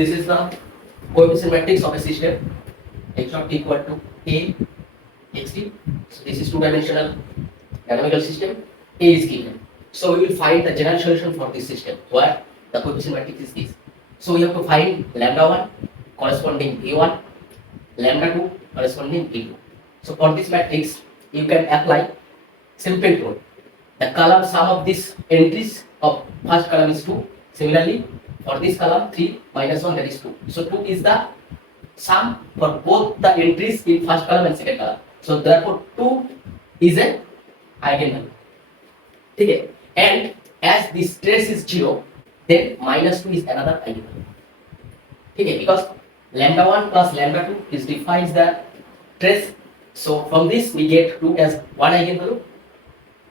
this is the coefficient matrix of a system x dot equal to a xt. So this is two-dimensional dynamical system. A is given. So we will find the general solution for this system where the coefficient matrix is this. So we have to find lambda 1 corresponding v1, lambda 2 corresponding v2. So for this matrix, you can apply simple rule. The column sum of these entries of first column is 2. Similarly, for this column 3 minus 1, that is 2. So 2 is the sum for both the entries in first column and second column. So therefore 2 is an eigenvalue. Okay. And as this trace is 0, then minus 2 is another eigenvalue. Okay, because lambda 1 plus lambda 2 is defines the trace. So from this we get 2 as one eigenvalue.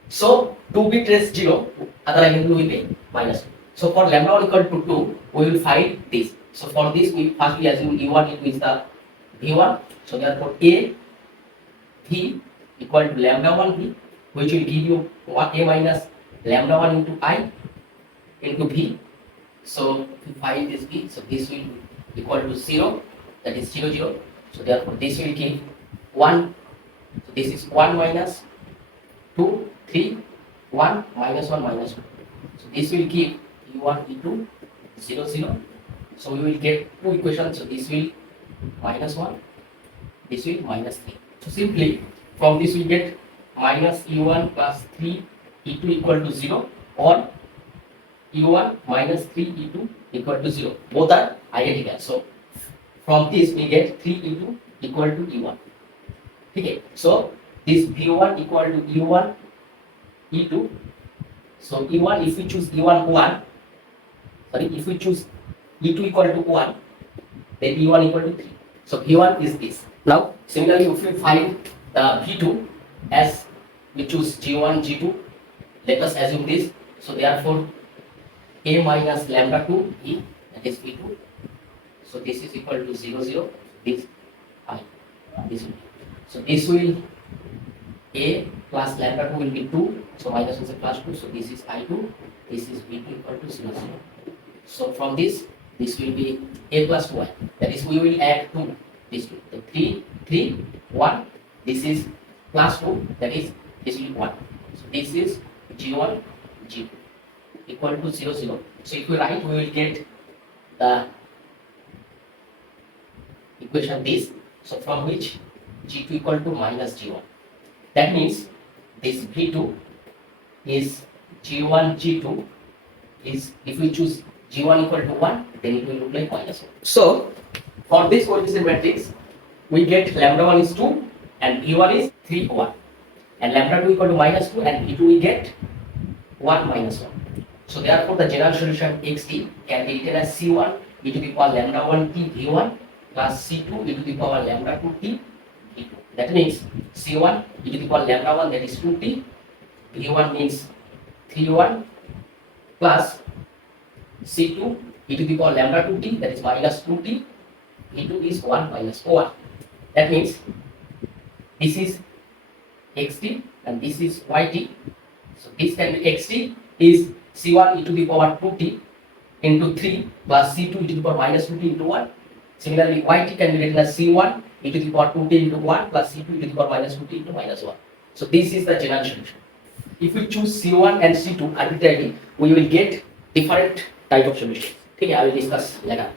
So 2 be trace 0, other eigenvalue will be minus 2. So for lambda 1 equal to 2, we will find this. So for this we firstly assume E1 is the V1. So therefore A V equal to lambda 1 V, which will give you A minus lambda 1 into I into V. So if you find this V, so this will be equal to 0, that is 0 0. So therefore this will give 1. So this is 1 minus 2 3 1 minus 1 minus 2. So this will give E1 E2 0 0. So we will get two equations. So this will minus 1, this will minus 3. So simply from this we get minus E1 plus 3 E2 equal to 0 or E1 minus 3 E2 equal to 0. Both are identical. So from this we get 3 E2 equal to E1. Okay. So this V1 equal to E1 E2. So E1, if we choose E1 1, if we choose E2 equal to 1, then E1 equal to 3. So V1 is this. Now similarly if we find the V2, as we choose G1 G2, let us assume this. So therefore A minus lambda 2 E, that is V2. So this is equal to 0 0. This I, this will be. So this will A plus lambda 2 will be 2. So minus 1 is plus 2. So this is I2. This is V2 equal to 0 0. So from this will be A plus 1. That is, we will add 2. This two. The 3 3 1. This is plus 2. That is, this will be 1. So this is G1 G2 equal to 0 0. So if we write, we will get the equation this. So from which G2 equal to minus G1. That means this V2 is G1 G2 is, if we choose G1 equal to 1, then it will look like minus 1. So for this coefficient matrix, we get lambda 1 is 2 and V1 is 3 1. And lambda 2 equal to minus 2 and V2 we get 1 minus 1. So therefore the general solution xt can be written as C1 e to the power lambda 1 t V1 plus C2 e to the power lambda 2 t V2. That means C1 e to the power lambda 1, that is 2t, V1 means 3 1 plus C2 e to the power lambda 2t, that is minus 2t, V2 is 1 minus 1. That means this is xt and this is yt. So this can be xt is C1 e to the power 2t into 3 plus C2 e to the power minus 2t into 1. Similarly, yt can be written as C1 e to the power 2t into 1 plus C2 e to the power minus 2t into minus 1. So this is the general solution. If we choose C1 and C2 arbitrarily, we will get different type of solutions. Okay, I will discuss later.